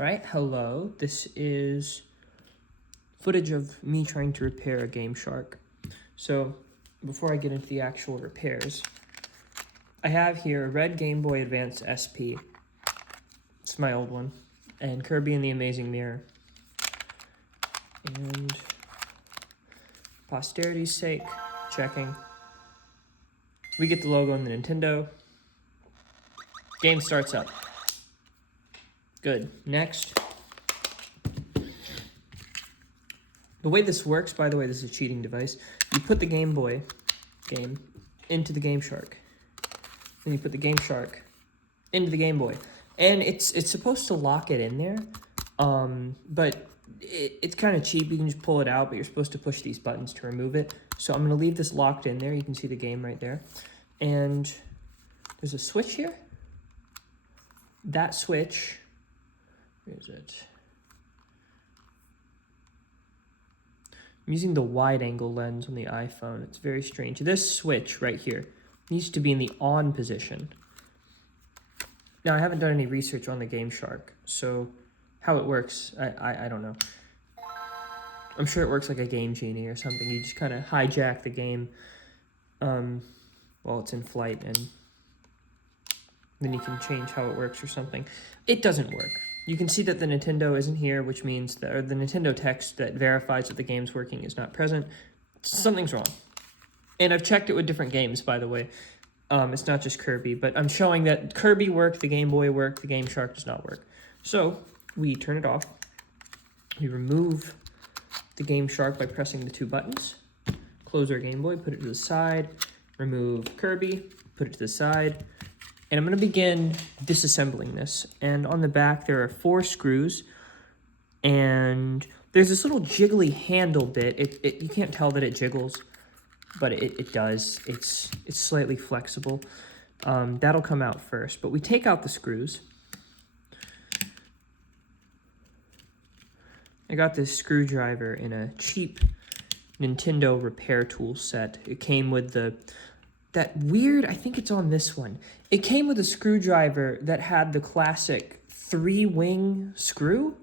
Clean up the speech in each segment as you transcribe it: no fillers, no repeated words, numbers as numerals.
All right, hello. This is footage of me trying to repair a GameShark. So before I get into the actual repairs, I have here a red Game Boy Advance SP. It's my old one. And Kirby and the Amazing Mirror. And posterity's sake, checking. We get the logo in the Nintendo. Game starts up. Good. Next. The way this works, by the way, this is a cheating device. You put the Game Boy game into the GameShark. Then you put the GameShark into the Game Boy. And it's supposed to lock it in there. But it's kind of cheap. You can just pull it out, but you're supposed to push these buttons to remove it. So I'm going to leave this locked in there. You can see the game right there. And there's a switch here. That switch, where is it? I'm using the wide angle lens on the iPhone. It's very strange. This switch right here needs to be in the on position. Now, I haven't done any research on the GameShark, so how it works, I don't know. I'm sure it works like a Game Genie or something. You just kind of hijack the game while it's in flight, and then you can change how it works or something. It doesn't work. You can see that the Nintendo isn't here, which means that or the Nintendo text that verifies that the game's working is not present. Something's wrong. And I've checked it with different games, by the way. It's not just Kirby, but I'm showing that Kirby worked, the Game Boy worked, the GameShark does not work. So we turn it off. We remove the GameShark by pressing the two buttons. Close our Game Boy, put it to the side. Remove Kirby, put it to the side. And I'm going to begin disassembling this. And on the back, there are 4 screws. And there's this little jiggly handle bit. You can't tell that it jiggles, but it does. It's slightly flexible. That'll come out first. But we take out the screws. I got this screwdriver in a cheap Nintendo repair tool set. It came with that weird, I think it's on this one. It came with a screwdriver that had the classic 3-wing screw.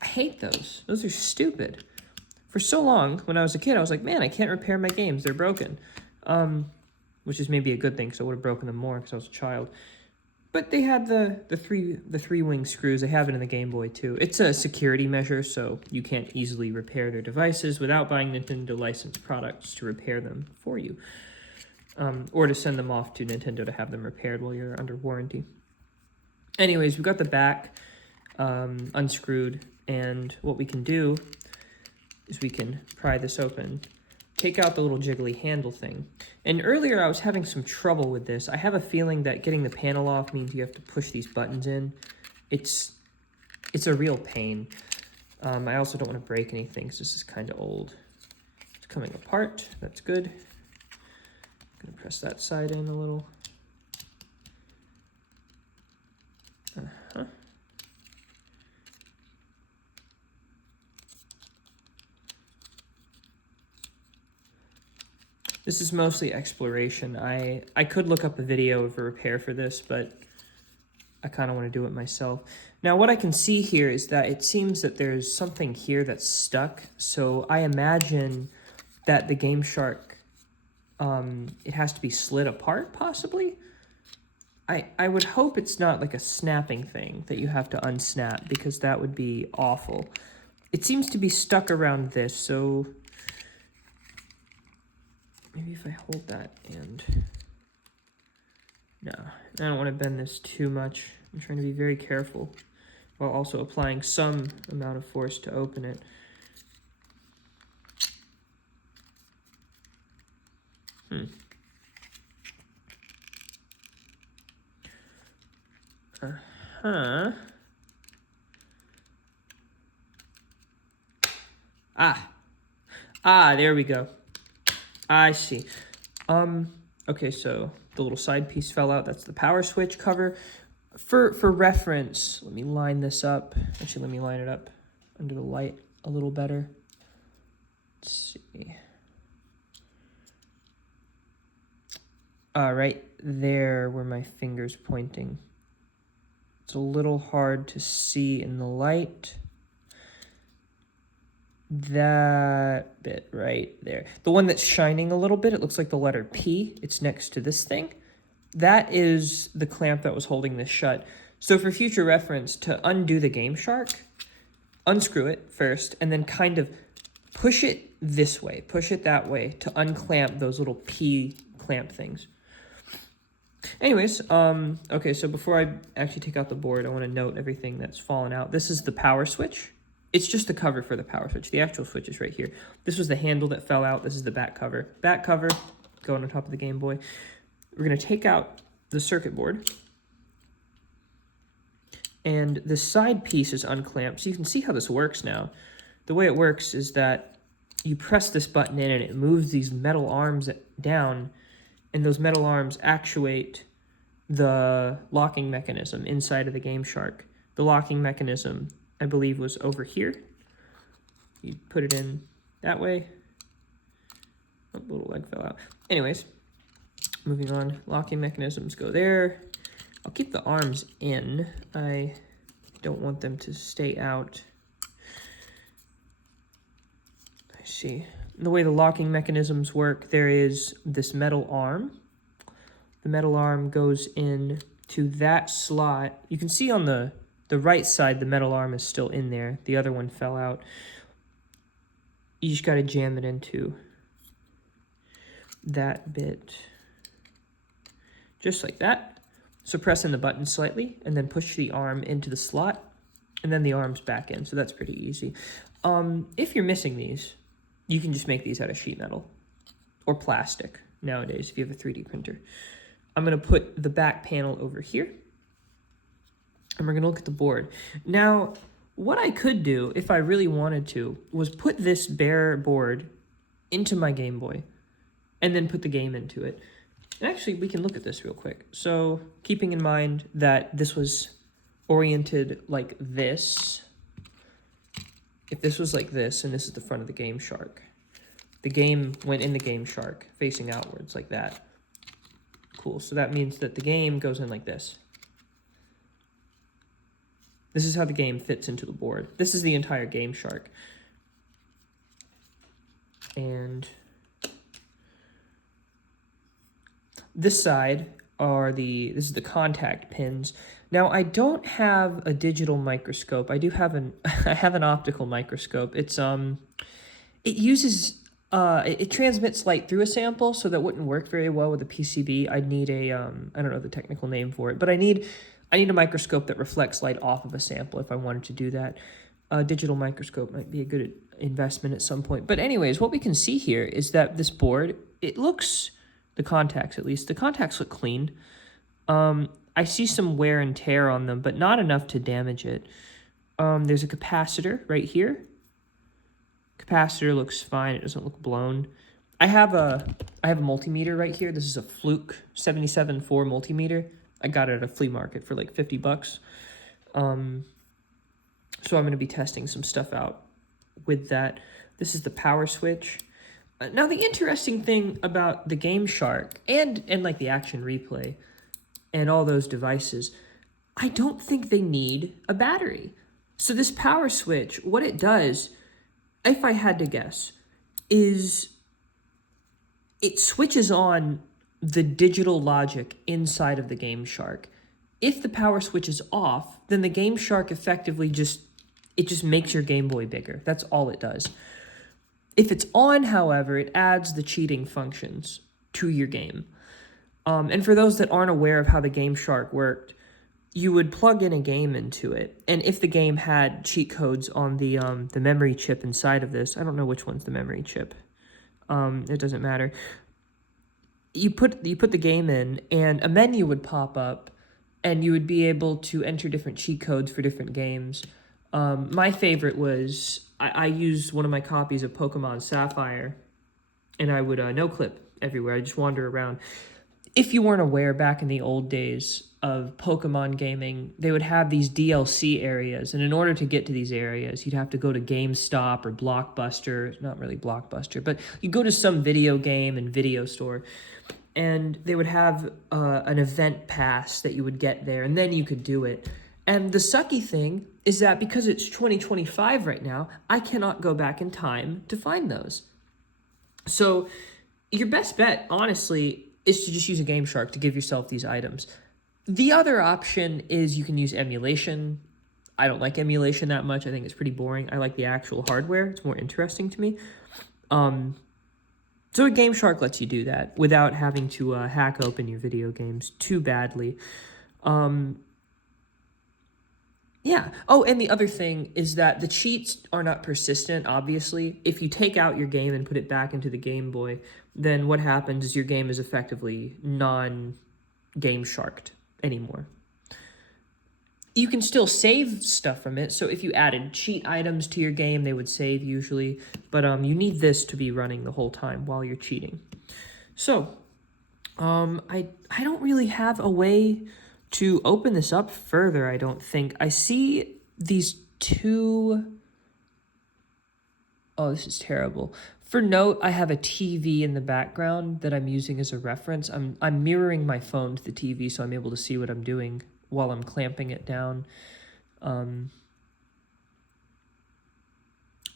I hate those. Those are stupid. For so long, when I was a kid, I was like, man, I can't repair my games. They're broken. Which is maybe a good thing, because I would have broken them more because I was a child. But they had the 3-wing screws. They have it in the Game Boy, too. It's a security measure, so you can't easily repair their devices without buying Nintendo licensed products to repair them for you. Or to send them off to Nintendo to have them repaired while you're under warranty. Anyways, we've got the back unscrewed, and what we can do is we can pry this open, take out the little jiggly handle thing. And earlier I was having some trouble with this. I have a feeling that getting the panel off means you have to push these buttons in. It's a real pain. I also don't want to break anything because this is kind of old. It's coming apart. That's good. I'm going to press that side in a little. This is mostly exploration. I could look up a video of a repair for this, but I kind of want to do it myself. Now, what I can see here is that it seems that there's something here that's stuck. So I imagine that the GameShark, it has to be slid apart, possibly? I would hope it's not like a snapping thing that you have to unsnap, because that would be awful. It seems to be stuck around this, so maybe if I hold that and... No, I don't want to bend this too much. I'm trying to be very careful while also applying some amount of force to open it. There we go. I see. Okay, so the little side piece fell out. That's the power switch cover. For reference, let me line this up. Actually, let me line it up under the light a little better. Let's see. Right there where my finger's pointing. It's a little hard to see in the light. That bit right there. The one that's shining a little bit, it looks like the letter P. It's next to this thing. That is the clamp that was holding this shut. So for future reference, to undo the GameShark, unscrew it first, and then kind of push it this way, push it that way to unclamp those little P clamp things. Anyways, okay, so before I actually take out the board, I want to note everything that's fallen out. This is the power switch. It's just the cover for the power switch. The actual switch is right here. This was the handle that fell out. This is the back cover. Back cover going on top of the Game Boy. We're going to take out the circuit board. And the side piece is unclamped, so you can see how this works now. The way it works is that you press this button in and it moves these metal arms down, and those metal arms actuate the locking mechanism inside of the GameShark. The locking mechanism, I believe, was over here. You put it in that way. Oh, the little leg fell out. Anyways, moving on. Locking mechanisms go there. I'll keep the arms in. I don't want them to stay out. I see. The way the locking mechanisms work, there is this metal arm. The metal arm goes in to that slot. You can see on the right side, the metal arm is still in there. The other one fell out. You just got to jam it into that bit. Just like that. So press in the button slightly, and then push the arm into the slot, and then the arm's back in. So that's pretty easy. If you're missing these, you can just make these out of sheet metal or plastic nowadays if you have a 3D printer. I'm going to put the back panel over here, and we're going to look at the board. Now, what I could do, if I really wanted to, was put this bare board into my Game Boy, and then put the game into it. And actually, we can look at this real quick. So, keeping in mind that this was oriented like this, if this was like this, and this is the front of the GameShark, the game went in the GameShark, facing outwards like that. Cool, so that means that the game goes in like this. This is how the game fits into the board. This is the entire GameShark. And this side this is the contact pins. Now, I don't have a digital microscope. I do have I have an optical microscope. It uses, it transmits light through a sample, so that wouldn't work very well with a PCB. I'd need a, I don't know the technical name for it, but I need a microscope that reflects light off of a sample if I wanted to do that. A digital microscope might be a good investment at some point. But anyways, what we can see here is that this board, it looks, the contacts at least, the contacts look clean. I see some wear and tear on them, but not enough to damage it. There's a capacitor right here. Capacitor looks fine. It doesn't look blown. I have a multimeter right here. This is a Fluke 77.4 multimeter. I got it at a flea market for like 50 bucks. So I'm going to be testing some stuff out with that. This is the power switch. Now, the interesting thing about the GameShark and like the Action Replay and all those devices, I don't think they need a battery. So this power switch, what it does, if I had to guess, is it switches on the digital logic inside of the GameShark. If the power switch is off, then the GameShark effectively just makes your Game Boy bigger. That's all it does. If it's on, however, it adds the cheating functions to your game. And for those that aren't aware of how the GameShark worked, you would plug in a game into it, and if the game had cheat codes on the memory chip inside of this, I don't know which one's the memory chip. It doesn't matter. You put the game in, and a menu would pop up, and you would be able to enter different cheat codes for different games. My favorite was, I used one of my copies of Pokemon Sapphire, and I would no-clip everywhere. I just wander around. If you weren't aware, back in the old days of Pokemon gaming, they would have these DLC areas, and in order to get to these areas, you'd have to go to GameStop or Blockbuster. Not really Blockbuster, but you go to some video game and video store, and they would have an event pass that you would get there, and then you could do it. And the sucky thing is that because it's 2025 right now, I cannot go back in time to find those. So your best bet, honestly, is to just use a GameShark to give yourself these items. The other option is you can use emulation. I don't like emulation that much. I think it's pretty boring. I like the actual hardware. It's more interesting to me. So a GameShark lets you do that without having to hack open your video games too badly. Yeah. Oh, and the other thing is that the cheats are not persistent, obviously. If you take out your game and put it back into the Game Boy, then what happens is your game is effectively non-GameSharked anymore. You can still save stuff from it, so if you added cheat items to your game, they would save usually, but you need this to be running the whole time while you're cheating. So, I don't really have a way to open this up further, I don't think. I see these two... Oh, this is terrible. For note, I have a TV in the background that I'm using as a reference. I'm mirroring my phone to the TV so I'm able to see what I'm doing while I'm clamping it down.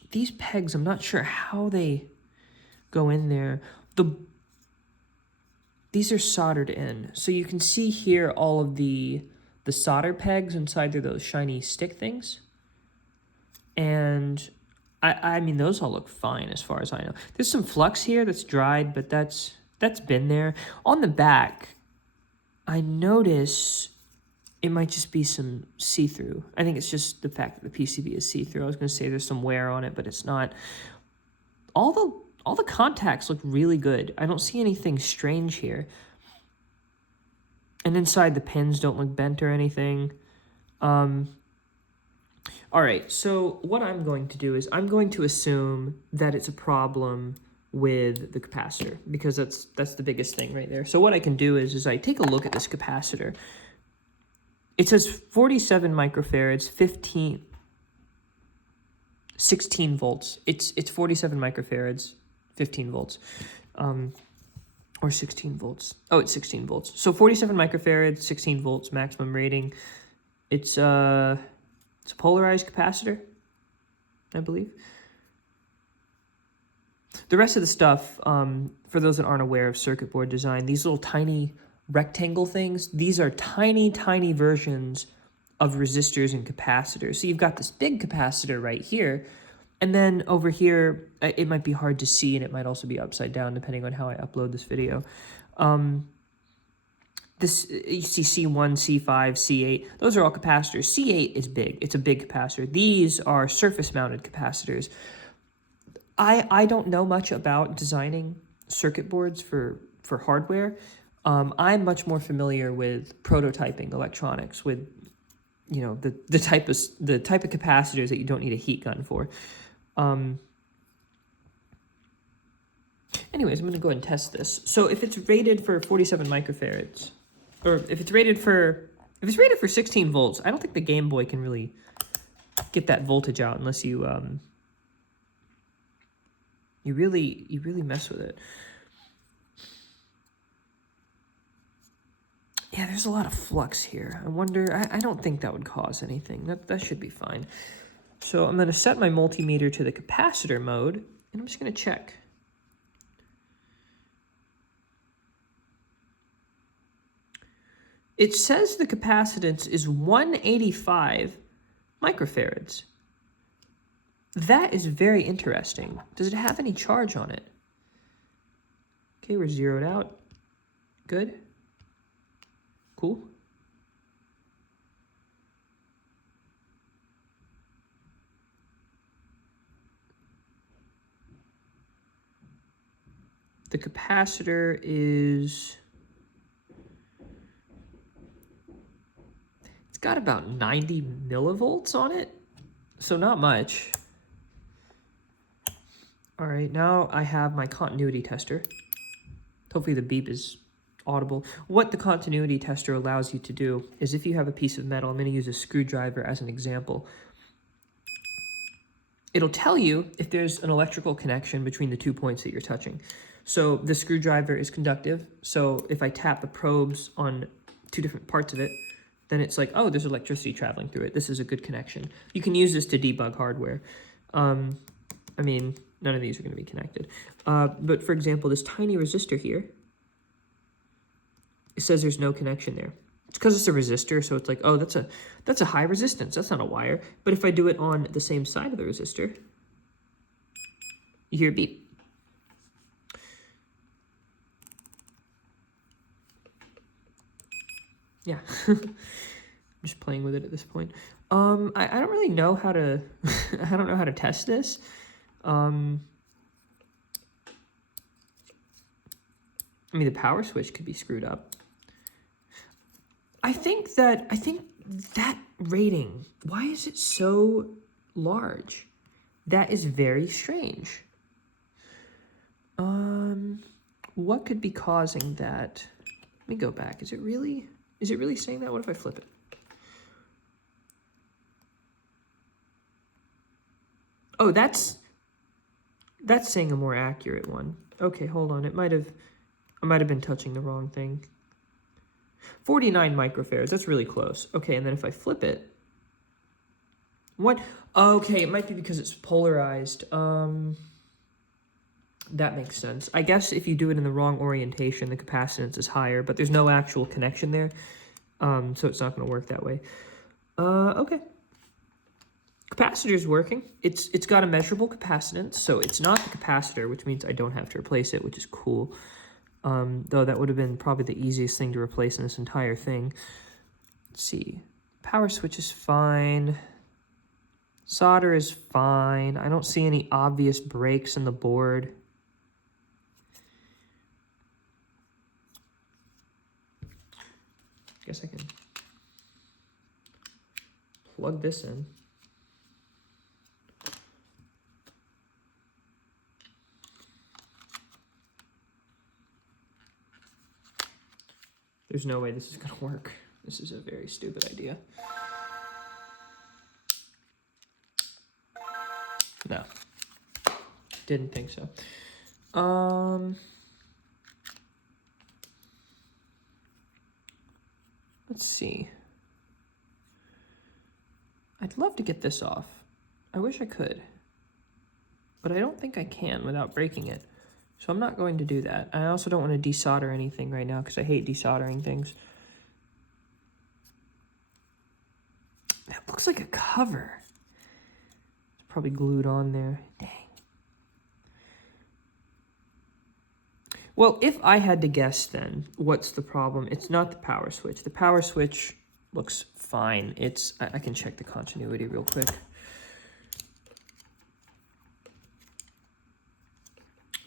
These pegs, I'm not sure how they go in there. These are soldered in. So you can see here all of the solder pegs inside of those shiny stick things. And I mean, those all look fine as far as I know. There's some flux here that's dried, but that's been there. On the back, I notice it might just be some see-through. I think it's just the fact that the PCB is see-through. I was going to say there's some wear on it, but it's not. All the contacts look really good. I don't see anything strange here. And inside the pins don't look bent or anything. All right, so what I'm going to do is I'm going to assume that it's a problem with the capacitor because that's the biggest thing right there. So what I can do is I take a look at this capacitor. It says 47 microfarads, 16 volts. It's 47 microfarads, 15 volts, or 16 volts. Oh, it's 16 volts. So 47 microfarads, 16 volts maximum rating. It's a polarized capacitor, I believe. The rest of the stuff, for those that aren't aware of circuit board design, these little tiny rectangle things, these are tiny, tiny versions of resistors and capacitors. So you've got this big capacitor right here, and then over here, it might be hard to see, and it might also be upside down depending on how I upload this video. This, you see C1, C5, C8, those are all capacitors. C8 is big, it's a big capacitor. These are surface-mounted capacitors. I don't know much about designing circuit boards for hardware. I'm much more familiar with prototyping electronics, with the type of capacitors that you don't need a heat gun for. Anyways, I'm going to go ahead and test this. So if it's rated for 47 microfarads, or if it's rated for 16 volts, I don't think the Game Boy can really get that voltage out unless you you really mess with it. Yeah, there's a lot of flux here. I wonder, I don't think that would cause anything. That should be fine. So I'm going to set my multimeter to the capacitor mode, and I'm just going to check. It says the capacitance is 185 microfarads. That is very interesting. Does it have any charge on it? Okay, we're zeroed out. Good. Cool. The capacitor is... It's got about 90 millivolts on it, so not much. All right, now I have my continuity tester. Hopefully the beep is audible. What the continuity tester allows you to do is if you have a piece of metal, I'm going to use a screwdriver as an example. It'll tell you if there's an electrical connection between the 2 points that you're touching. So the screwdriver is conductive, so if I tap the probes on 2 different parts of it, then it's like, oh, there's electricity traveling through it. This is a good connection. You can use this to debug hardware. I mean, none of these are going to be connected. But for example, this tiny resistor here, it says there's no connection there. It's because it's a resistor, so it's like, oh, that's a high resistance. That's not a wire. But if I do it on the same side of the resistor, you hear a beep. Yeah, I'm just playing with it at this point. I don't really know how to, I don't know how to test this. I mean, the power switch could be screwed up. I think that rating, why is it so large? That is very strange. What could be causing that? Let me go back. Is it really saying that? What if I flip it? Oh, that's saying a more accurate one. Okay, hold on. I might have been touching the wrong thing. 49 microfarads. That's really close. Okay, and then if I flip it, what? Okay, it might be because it's polarized. That makes sense. I guess if you do it in the wrong orientation, the capacitance is higher, but there's no actual connection there, so it's not going to work that way. Okay. Capacitor's working. It's got a measurable capacitance, so it's not the capacitor, which means I don't have to replace it, which is cool. Though that would have been probably the easiest thing to replace in this entire thing. Let's see. Power switch is fine. Solder is fine. I don't see any obvious breaks in the board. Guess I can plug this in. There's no way this is going to work. This is a very stupid idea. No. Didn't think so. Let's see. I'd love to get this off. I wish I could. But I don't think I can without breaking it. So I'm not going to do that. I also don't want to desolder anything right now because I hate desoldering things. That looks like a cover. It's probably glued on there. Dang. Well, if I had to guess then, what's the problem? It's not the power switch. The power switch looks fine. I can check the continuity real quick.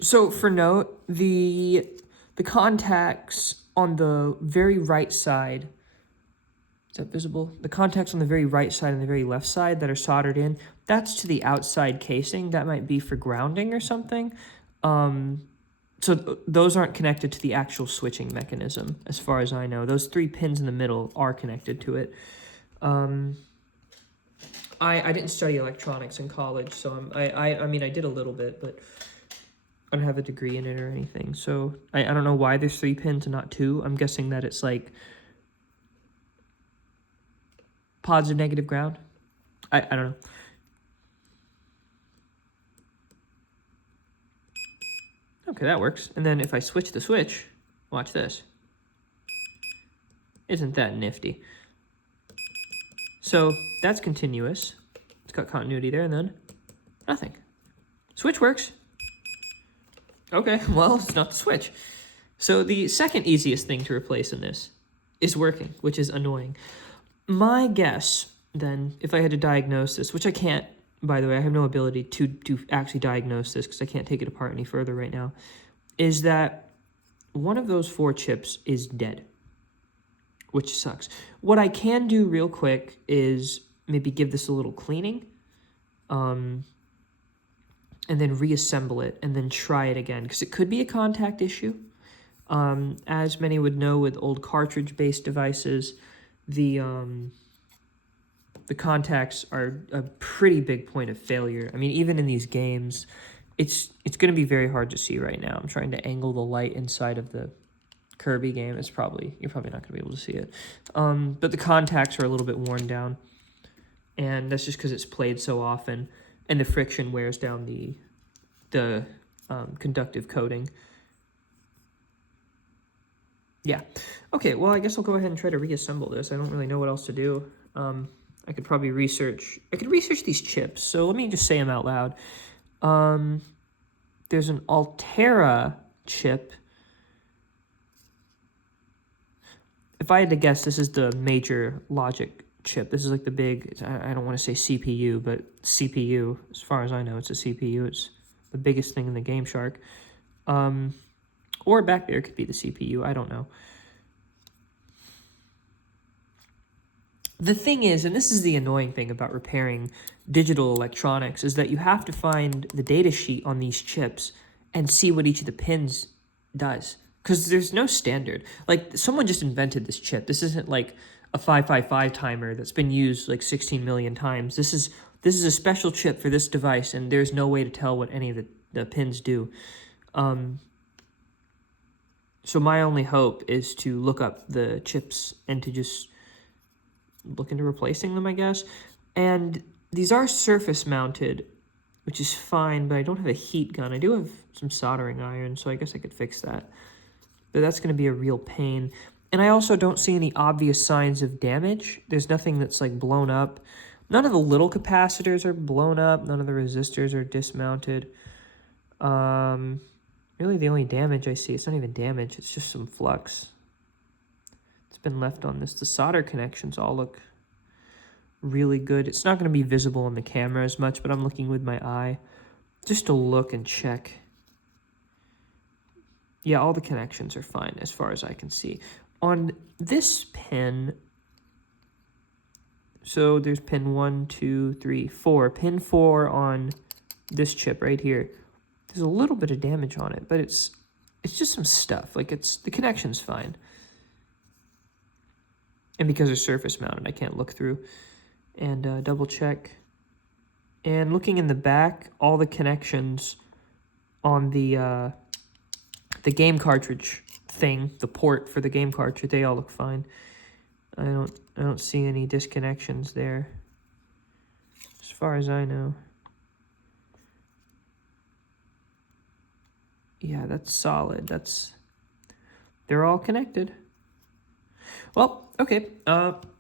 So for note, the contacts on the very right side, is that visible? The contacts on the very right side and the very left side that are soldered in, that's to the outside casing. That might be for grounding or something. So those aren't connected to the actual switching mechanism, as far as I know. Those 3 pins in the middle are connected to it. I didn't study electronics in college, so I mean, I did a little bit, but I don't have a degree in it or anything. So I don't know why there's 3 pins and not 2. I'm guessing that it's like positive, negative ground. I don't know. Okay, that works. And then if I switch the switch, watch this. Isn't that nifty? So that's continuous. It's got continuity there, and then nothing. Switch works. Okay, well, it's not the switch. So the second easiest thing to replace in this is working, which is annoying. My guess, then, if I had to diagnose this, which I can't, by the way, I have no ability to actually diagnose this because I can't take it apart any further right now, is that one of those 4 chips is dead, which sucks. What I can do real quick is maybe give this a little cleaning, and then reassemble it and then try it again, because it could be a contact issue. As many would know with old cartridge-based devices, the contacts are a pretty big point of failure. I mean, even in these games, it's going to be very hard to see right now. I'm trying to angle the light inside of the Kirby game. You're probably not going to be able to see it. But the contacts are a little bit worn down, and that's just because it's played so often, and the friction wears down the conductive coating. Yeah. Okay, well, I guess I'll go ahead and try to reassemble this. I don't really know what else to do. I could probably research these chips. So let me just say them out loud. There's an Altera chip. If I had to guess, this is the major logic chip. This is like the big, I don't want to say CPU, but CPU. As far as I know, it's a CPU. It's the biggest thing in the GameShark. Or back there could be the CPU. I don't know. The thing is, and this is the annoying thing about repairing digital electronics, is that you have to find the data sheet on these chips and see what each of the pins does. Because there's no standard. Like, someone just invented this chip. This isn't like a 555 timer that's been used like 16 million times. This is a special chip for this device, and there's no way to tell what any of the pins do. So my only hope is to look up the chips and to just look into replacing them, I guess. And these are surface mounted, which is fine, but I don't have a heat gun. I do have some soldering iron, so I guess I could fix that. But that's going to be a real pain. And I also don't see any obvious signs of damage. There's nothing that's like blown up. None of the little capacitors are blown up. None of the resistors are dismounted. Really the only damage I see, it's not even damage, it's just some flux. It's been left on this. The solder connections all look really good. It's not going to be visible on the camera as much, but I'm looking with my eye just to look and check. Yeah, all the connections are fine as far as I can see. On this pin, so there's pin 1, 2, 3, 4. Pin 4 on this chip right here. There's a little bit of damage on it, but it's just some stuff. Like, the connection's fine. And because it's surface mounted, I can't look through and double check. And looking in the back, all the connections on the game cartridge thing, the port for the game cartridge, they all look fine. I don't see any disconnections there, as far as I know. Yeah, that's solid. They're all connected. Well, okay.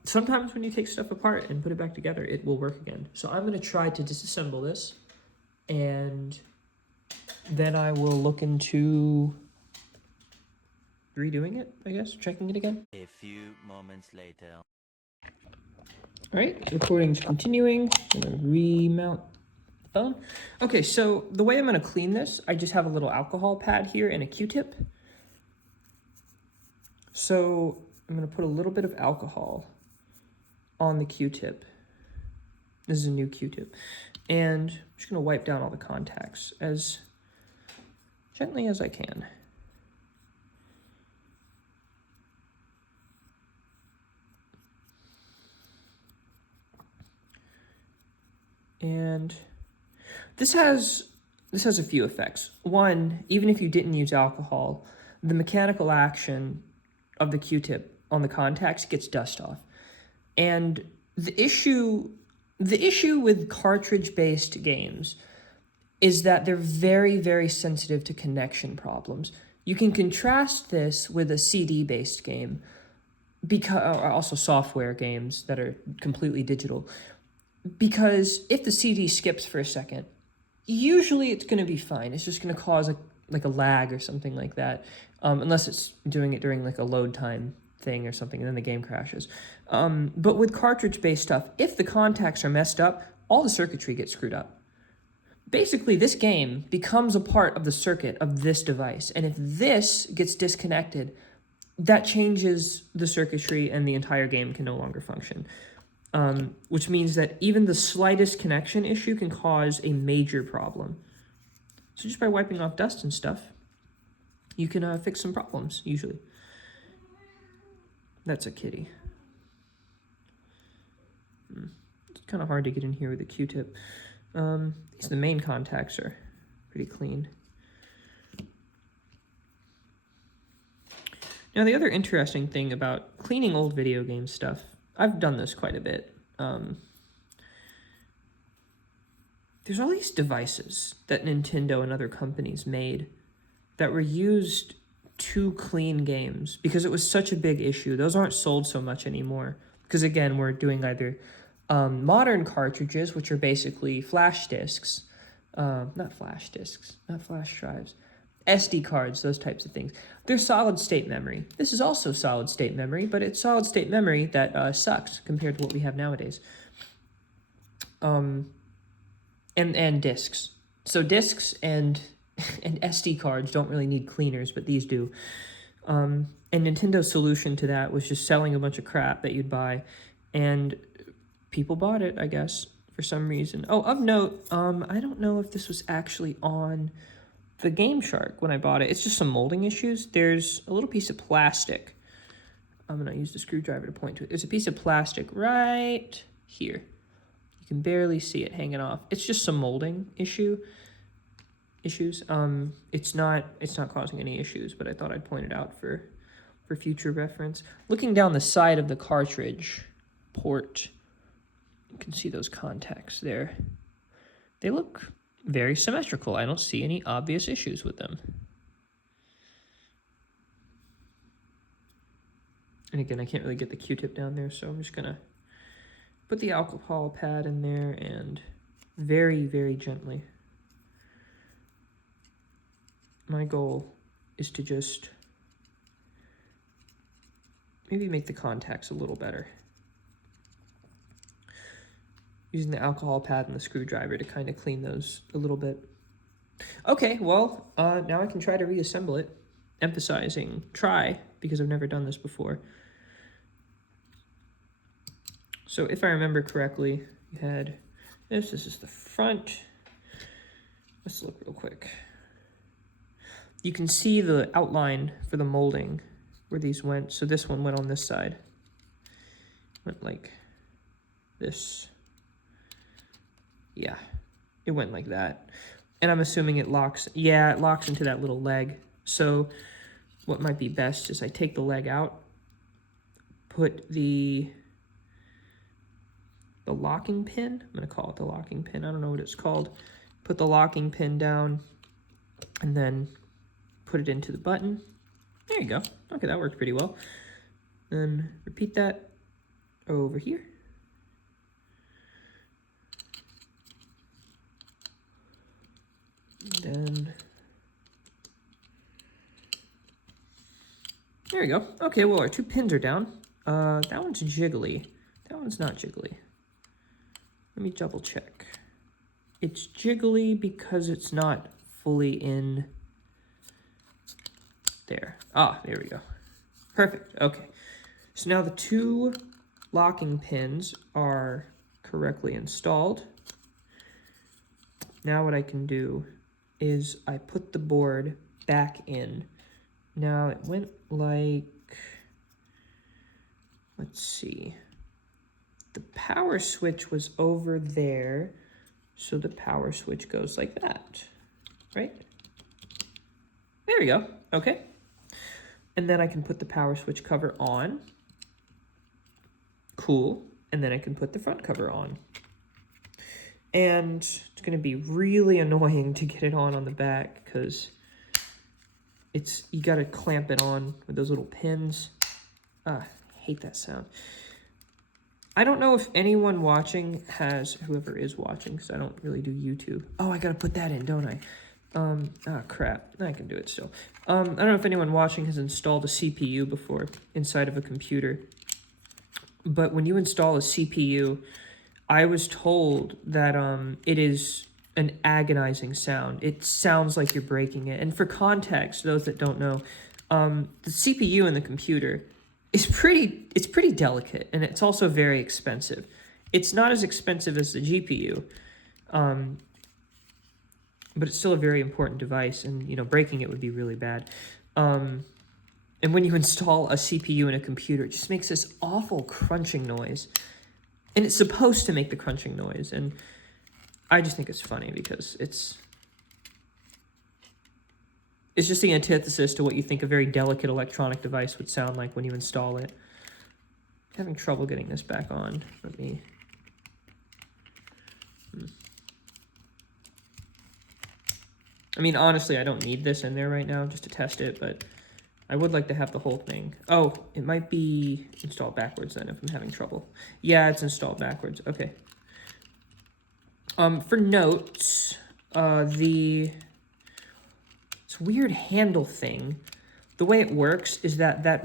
Sometimes when you take stuff apart and put it back together, it will work again. So I'm going to try to disassemble this, and then I will look into redoing it, I guess, checking it again. A few moments later. All right, recording's continuing. I'm going to remount the phone. Okay, so the way I'm going to clean this, I just have a little alcohol pad here and a Q-tip. So I'm going to put a little bit of alcohol on the Q-tip. This is a new Q-tip. And I'm just going to wipe down all the contacts as gently as I can. And this has a few effects. One, even if you didn't use alcohol, the mechanical action of the Q-tip on the contacts gets dust off. And the issue with cartridge-based games is that they're very, very sensitive to connection problems. You can contrast this with a CD-based game, because also software games that are completely digital. Because if the CD skips for a second, usually it's going to be fine. It's just going to cause a lag or something like that, unless it's doing it during like a load time thing or something, and then the game crashes. But with cartridge-based stuff, if the contacts are messed up, all the circuitry gets screwed up. Basically, this game becomes a part of the circuit of this device, and if this gets disconnected, that changes the circuitry and the entire game can no longer function. Which means that even the slightest connection issue can cause a major problem. So just by wiping off dust and stuff, you can fix some problems, usually. That's a kitty. It's kind of hard to get in here with a Q-tip. The main contacts are pretty clean. Now, the other interesting thing about cleaning old video game stuff, I've done this quite a bit. There's all these devices that Nintendo and other companies made that were used to clean games because it was such a big issue. Those aren't sold so much anymore because, again, we're doing either modern cartridges, which are basically flash disks, not flash drives, SD cards, those types of things. They're solid state memory. This is also solid state memory, but it's solid state memory that sucks compared to what we have nowadays. And disks. So disks and SD cards don't really need cleaners, but these do. And Nintendo's solution to that was just selling a bunch of crap that you'd buy, and people bought it, I guess, for some reason. Oh, of note, I don't know if this was actually on the GameShark when I bought it. It's just some molding issues. There's a little piece of plastic. I'm going to use the screwdriver to point to it. There's a piece of plastic right here. You can barely see it hanging off. It's just some molding issues. It's not causing any issues, but I thought I'd point it out for future reference. Looking down the side of the cartridge port, you can see those contacts there. They look very symmetrical. I don't see any obvious issues with them. And again, I can't really get the Q-tip down there, so I'm just gonna put the alcohol pad in there and very, very gently. My goal is to just maybe make the contacts a little better. Using the alcohol pad and the screwdriver to kind of clean those a little bit. Okay, well, now I can try to reassemble it. Emphasizing try, because I've never done this before. So if I remember correctly, you had this is the front. Let's look real quick. You can see the outline for the molding where these went. So this one went on this side. Went like this. Yeah, it went like that. And I'm assuming it locks. Yeah, it locks into that little leg. So what might be best is I take the leg out, put the locking pin. I'm going to call it the locking pin. I don't know what it's called. Put the locking pin down and then put it into the button. There you go. Okay, that worked pretty well. Then repeat that over here. Then there we go. Okay, well, our two pins are down. That one's jiggly. That one's not jiggly. Let me double check. It's jiggly because it's not fully in there. Ah, there we go. Perfect. Okay. So now the two locking pins are correctly installed. Now what I can do is I put the board back in. Now it went like, let's see. The power switch was over there, so the power switch goes like that, right? There we go, okay. And then I can put the power switch cover on. Cool, and then I can put the front cover on. And it's gonna be really annoying to get it on the back because you gotta clamp it on with those little pins. I hate that sound. I don't know if anyone watching has, whoever is watching, because I don't really do YouTube. Oh, I gotta put that in, don't I? Crap, I can do it still. I don't know if anyone watching has installed a CPU before inside of a computer. But when you install a CPU, I was told that it is an agonizing sound. It sounds like you're breaking it. And for context, those that don't know, the CPU in the computer is pretty delicate, and it's also very expensive. It's not as expensive as the GPU, but it's still a very important device, and breaking it would be really bad. And when you install a CPU in a computer, it just makes this awful crunching noise. And it's supposed to make the crunching noise, and I just think it's funny because it's It's just the antithesis to what you think a very delicate electronic device would sound like when you install it. Having trouble getting this back on. Let me... I mean, honestly, I don't need this in there right now just to test it, but I would like to have the whole thing. Oh, it might be installed backwards then if I'm having trouble. Yeah, it's installed backwards. Okay. For notes, this weird handle thing, the way it works is that how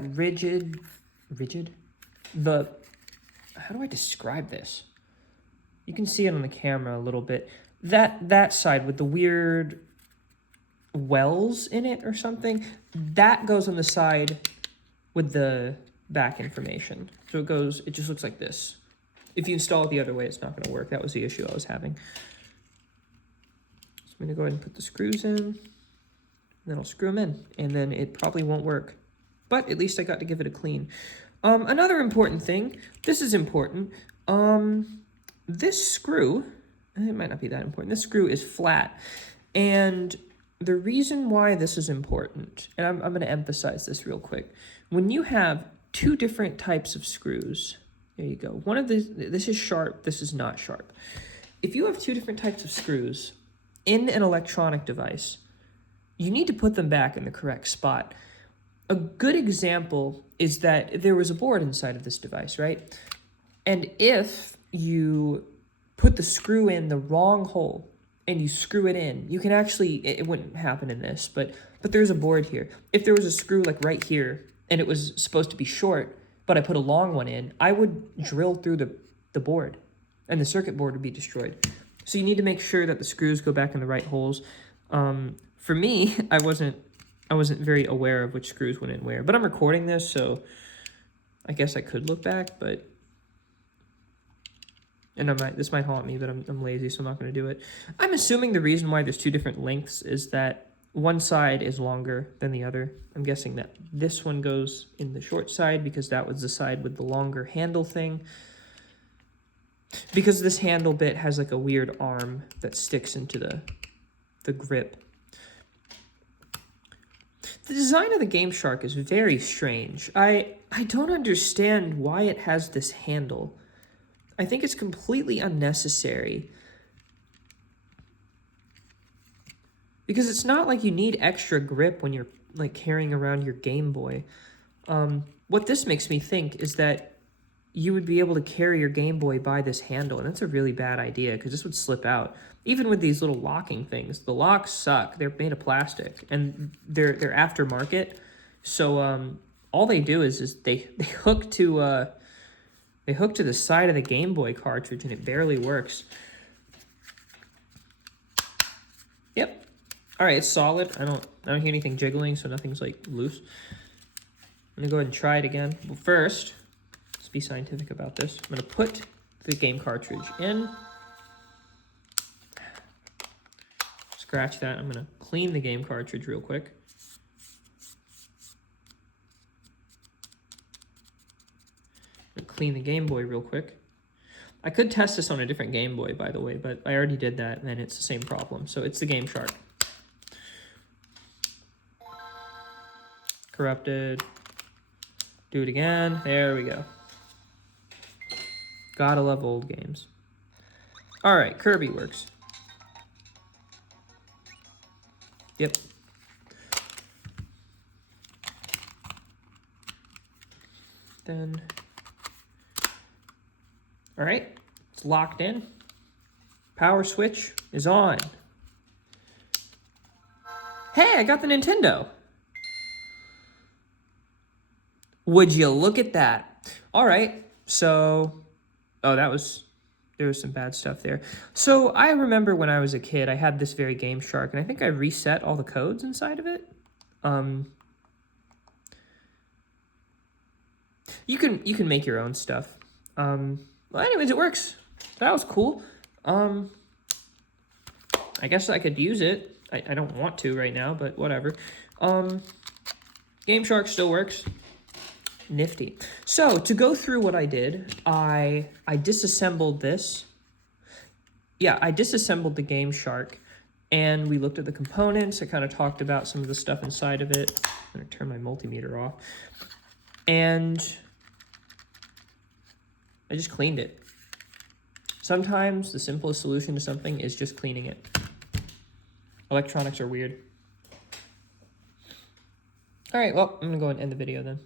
do I describe this? You can see it on the camera a little bit. That side with the weird wells in it or something, that goes on the side with the back information. So it just looks like this. If you install it the other way, it's not going to work. That was the issue I was having. So I'm going to go ahead and put the screws in, and then I'll screw them in, and then it probably won't work. But at least I got to give it a clean. Another important thing, this is important, this screw, it might not be that important, this screw is flat, and the reason why this is important, and I'm going to emphasize this real quick, when you have two different types of screws, there you go, one of this is sharp, this is not sharp. If you have two different types of screws in an electronic device, you need to put them back in the correct spot. A good example is that there was a board inside of this device, right? And if you put the screw in the wrong hole and you screw it in, you can actually, it wouldn't happen in this, but there's a board here. If there was a screw like right here and it was supposed to be short, but I put a long one in, I would drill through the board and the circuit board would be destroyed. So you need to make sure that the screws go back in the right holes. For me, I wasn't very aware of which screws went in where, but I'm recording this, so I guess I could look back, but, and this might haunt me, but I'm lazy, so I'm not going to do it. I'm assuming the reason why there's two different lengths is that one side is longer than the other. I'm guessing that this one goes in the short side because that was the side with the longer handle thing. Because this handle bit has like a weird arm that sticks into the grip. The design of the GameShark is very strange. I don't understand why it has this handle. I think it's completely unnecessary. Because it's not like you need extra grip when you're like carrying around your Game Boy. What this makes me think is that you would be able to carry your Game Boy by this handle, and that's a really bad idea because this would slip out. Even with these little locking things, the locks suck. They're made of plastic, and they're aftermarket. So all they do is they hook to the side of the Game Boy cartridge, and it barely works. Yep. All right, it's solid. I don't hear anything jiggling, so nothing's like loose. I'm gonna go ahead and try it again. Well, first, let's be scientific about this. I'm gonna put the game cartridge in. Scratch that. I'm gonna clean the game cartridge real quick. I'm gonna clean the Game Boy real quick. I could test this on a different Game Boy, by the way, but I already did that, and it's the same problem. So it's the GameShark. Corrupted. Do it again. There we go. Gotta love old games. All right, Kirby works. Yep. Then, all right, it's locked in. Power switch is on. Hey, I got the Nintendo. Would you look at that? All right, so, oh, there was some bad stuff there. So I remember when I was a kid, I had this very GameShark, and I think I reset all the codes inside of it. You can make your own stuff. Well, anyways, it works. That was cool. I guess I could use it. I don't want to right now, but whatever. GameShark still works. Nifty. So to go through what I did, I disassembled this. Yeah, I disassembled the GameShark, and we looked at the components. I kind of talked about some of the stuff inside of it. I'm gonna turn my multimeter off. And I just cleaned it. Sometimes the simplest solution to something is just cleaning it. Electronics are weird. All right, well, I'm gonna go and end the video then.